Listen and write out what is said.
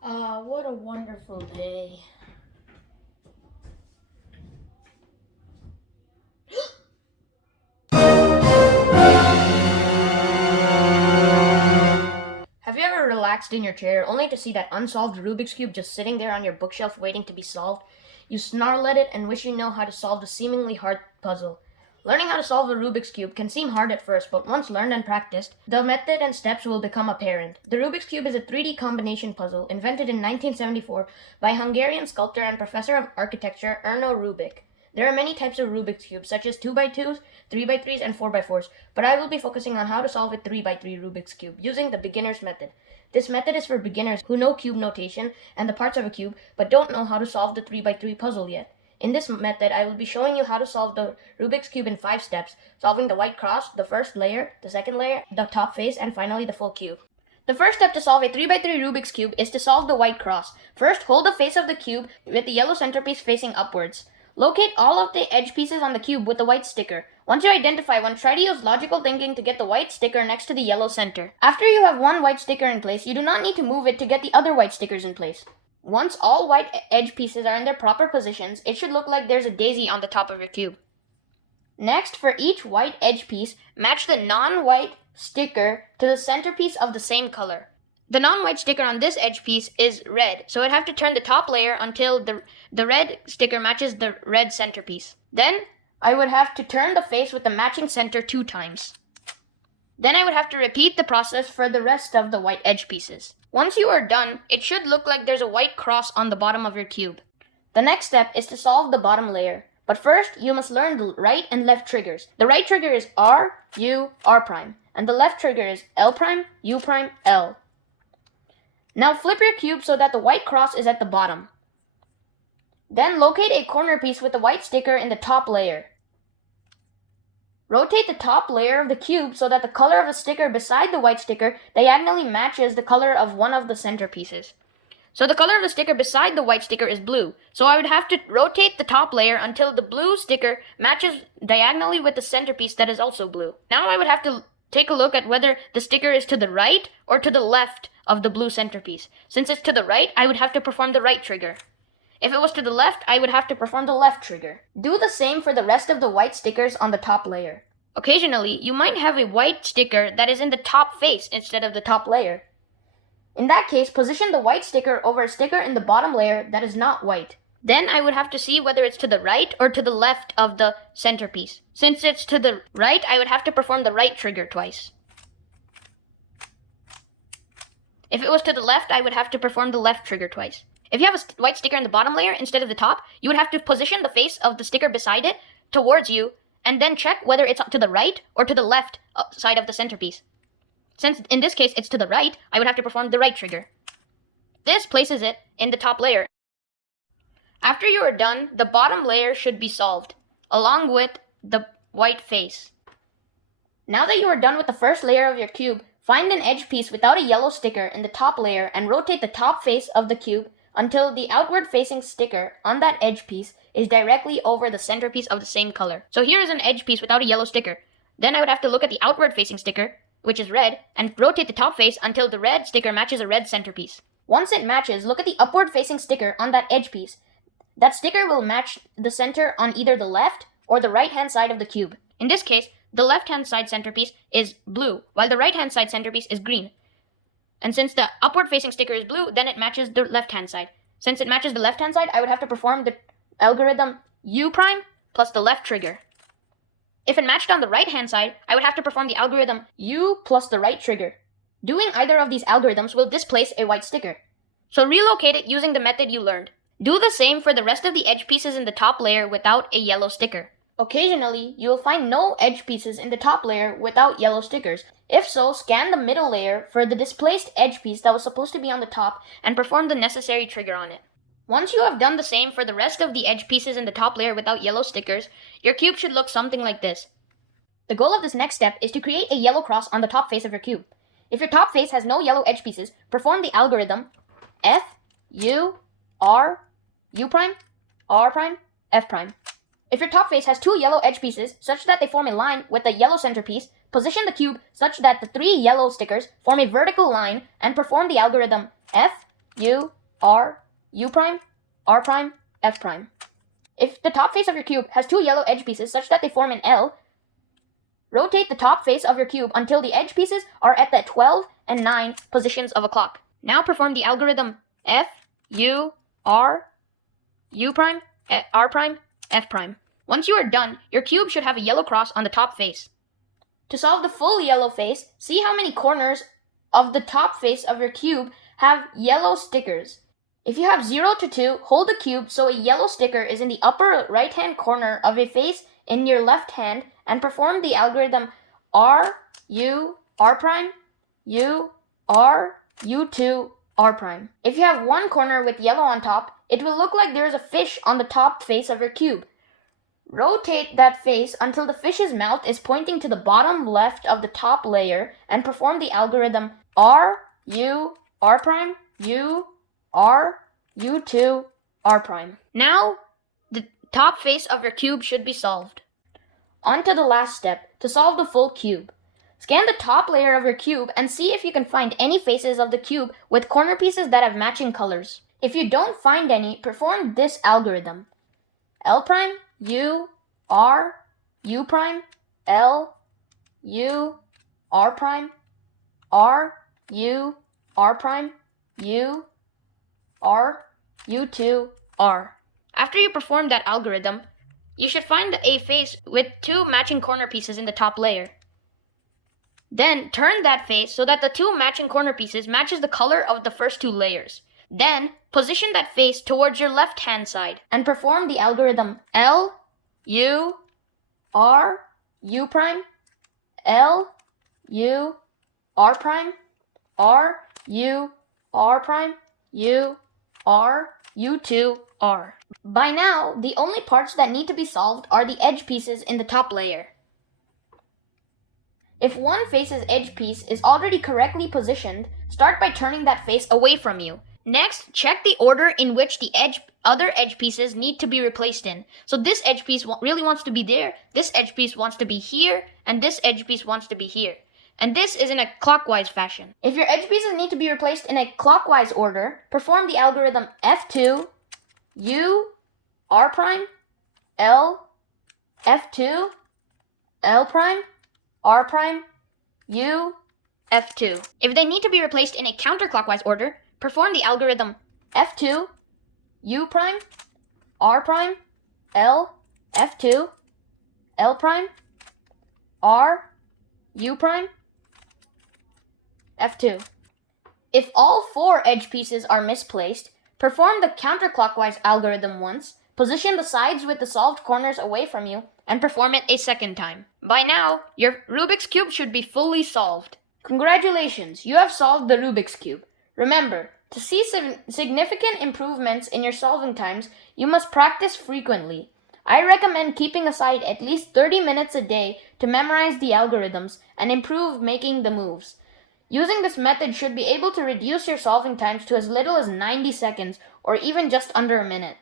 What a wonderful day. Have you ever relaxed in your chair only to see that unsolved Rubik's Cube just sitting there on your bookshelf waiting to be solved? You snarl at it and wish you know how to solve the seemingly hard puzzle. Learning how to solve a Rubik's Cube can seem hard at first, but once learned and practiced, the method and steps will become apparent. The Rubik's Cube is a 3D combination puzzle invented in 1974 by Hungarian sculptor and professor of architecture Erno Rubik. There are many types of Rubik's Cubes, such as 2x2s, 3x3s, and 4x4s, but I will be focusing on how to solve a 3x3 Rubik's Cube using the beginner's method. This method is for beginners who know cube notation and the parts of a cube, but don't know how to solve the 3x3 puzzle yet. In this method, I will be showing you how to solve the Rubik's Cube in 5 steps, solving the white cross, the first layer, the second layer, the top face, and finally the full cube. The first step to solve a 3x3 Rubik's Cube is to solve the white cross. First, hold the face of the cube with the yellow centerpiece facing upwards. Locate all of the edge pieces on the cube with the white sticker. Once you identify one, try to use logical thinking to get the white sticker next to the yellow center. After you have one white sticker in place, you do not need to move it to get the other white stickers in place. Once all white edge pieces are in their proper positions, it should look like there's a daisy on the top of your cube. Next, for each white edge piece, match the non-white sticker to the centerpiece of the same color. The non-white sticker on this edge piece is red, so I'd have to turn the top layer until the red sticker matches the red centerpiece. Then, I would have to turn the face with the matching center 2 times. Then I would have to repeat the process for the rest of the white edge pieces. Once you are done, it should look like there's a white cross on the bottom of your cube. The next step is to solve the bottom layer. But first, you must learn the right and left triggers. The right trigger is R, U, R prime, and the left trigger is L prime, U prime, L. Now flip your cube so that the white cross is at the bottom. Then locate a corner piece with the white sticker in the top layer. Rotate the top layer of the cube so that the color of the sticker beside the white sticker diagonally matches the color of one of the centerpieces. So the color of the sticker beside the white sticker is blue, so I would have to rotate the top layer until the blue sticker matches diagonally with the centerpiece that is also blue. Now I would have to take a look at whether the sticker is to the right or to the left of the blue centerpiece. Since it's to the right, I would have to perform the right trigger. If it was to the left, I would have to perform the left trigger. Do the same for the rest of the white stickers on the top layer. Occasionally, you might have a white sticker that is in the top face instead of the top layer. In that case, position the white sticker over a sticker in the bottom layer that is not white. Then I would have to see whether it's to the right or to the left of the centerpiece. Since it's to the right, I would have to perform the right trigger twice. If it was to the left, I would have to perform the left trigger twice. If you have a white sticker in the bottom layer instead of the top, you would have to position the face of the sticker beside it towards you and then check whether it's to the right or to the left side of the centerpiece. Since in this case it's to the right, I would have to perform the right trigger. This places it in the top layer. After you are done, the bottom layer should be solved, along with the white face. Now that you are done with the first layer of your cube, find an edge piece without a yellow sticker in the top layer and rotate the top face of the cube until the outward-facing sticker on that edge piece is directly over the centerpiece of the same color. So here is an edge piece without a yellow sticker. Then I would have to look at the outward-facing sticker, which is red, and rotate the top face until the red sticker matches a red centerpiece. Once it matches, look at the upward-facing sticker on that edge piece. That sticker will match the center on either the left or the right-hand side of the cube. In this case, the left-hand side centerpiece is blue, while the right-hand side centerpiece is green. And since the upward-facing sticker is blue, then it matches the left-hand side. Since it matches the left-hand side, I would have to perform the algorithm U prime plus the left trigger. If it matched on the right-hand side, I would have to perform the algorithm U plus the right trigger. Doing either of these algorithms will displace a white sticker. So relocate it using the method you learned. Do the same for the rest of the edge pieces in the top layer without a yellow sticker. Occasionally, you will find no edge pieces in the top layer without yellow stickers. If so, scan the middle layer for the displaced edge piece that was supposed to be on the top and perform the necessary trigger on it. Once you have done the same for the rest of the edge pieces in the top layer without yellow stickers, your cube should look something like this. The goal of this next step is to create a yellow cross on the top face of your cube. If your top face has no yellow edge pieces, perform the algorithm F, U, R, U prime, R prime, F prime. If your top face has 2 yellow edge pieces such that they form a line with a yellow centerpiece, position the cube such that the 3 yellow stickers form a vertical line and perform the algorithm F, U, R, U prime, R prime, F prime. If the top face of your cube has two yellow edge pieces such that they form an L, rotate the top face of your cube until the edge pieces are at the 12 and 9 positions of a clock. Now perform the algorithm F, U, R, U prime, R prime, F prime. Once you are done, your cube should have a yellow cross on the top face. To solve the full yellow face, see how many corners of the top face of your cube have yellow stickers. If you have 0 to 2, hold the cube so a yellow sticker is in the upper right-hand corner of a face in your left hand and perform the algorithm R, U, R prime, U, R, U2, R prime. If you have one corner with yellow on top, it will look like there is a fish on the top face of your cube. Rotate that face until the fish's mouth is pointing to the bottom left of the top layer and perform the algorithm R, U, R prime, U, R, U2, R prime. Now, the top face of your cube should be solved. On to the last step, to solve the full cube. Scan the top layer of your cube and see if you can find any faces of the cube with corner pieces that have matching colors. If you don't find any, perform this algorithm. L prime, U, R, U prime, L, U, R prime, R, U, R prime, U, R, U2, R. After you perform that algorithm, you should find a face with two matching corner pieces in the top layer. Then turn that face so that the two matching corner pieces matches the color of the first two layers. Then position that face towards your left hand side and perform the algorithm L, U, R, U prime, L, U, R prime, R, U, R prime, U, R, U2, R. By now, the only parts that need to be solved are the edge pieces in the top layer. If one face's edge piece is already correctly positioned, start by turning that face away from you. Next, check the order in which the other edge pieces need to be replaced in. So this edge piece really wants to be there, this edge piece wants to be here, and this edge piece wants to be here. And this is in a clockwise fashion. If your edge pieces need to be replaced in a clockwise order, perform the algorithm F2, U, R prime, L, F2, L prime, R prime, U, F2. If they need to be replaced in a counterclockwise order, perform the algorithm F2, U prime, R prime, L, F2, L prime, R, U prime, F2. If all four edge pieces are misplaced, perform the counterclockwise algorithm once, position the sides with the solved corners away from you, and perform it a second time. By now, your Rubik's Cube should be fully solved. Congratulations, you have solved the Rubik's Cube. Remember, to see significant improvements in your solving times, you must practice frequently. I recommend keeping aside at least 30 minutes a day to memorize the algorithms and improve making the moves. Using this method should be able to reduce your solving times to as little as 90 seconds or even just under a minute.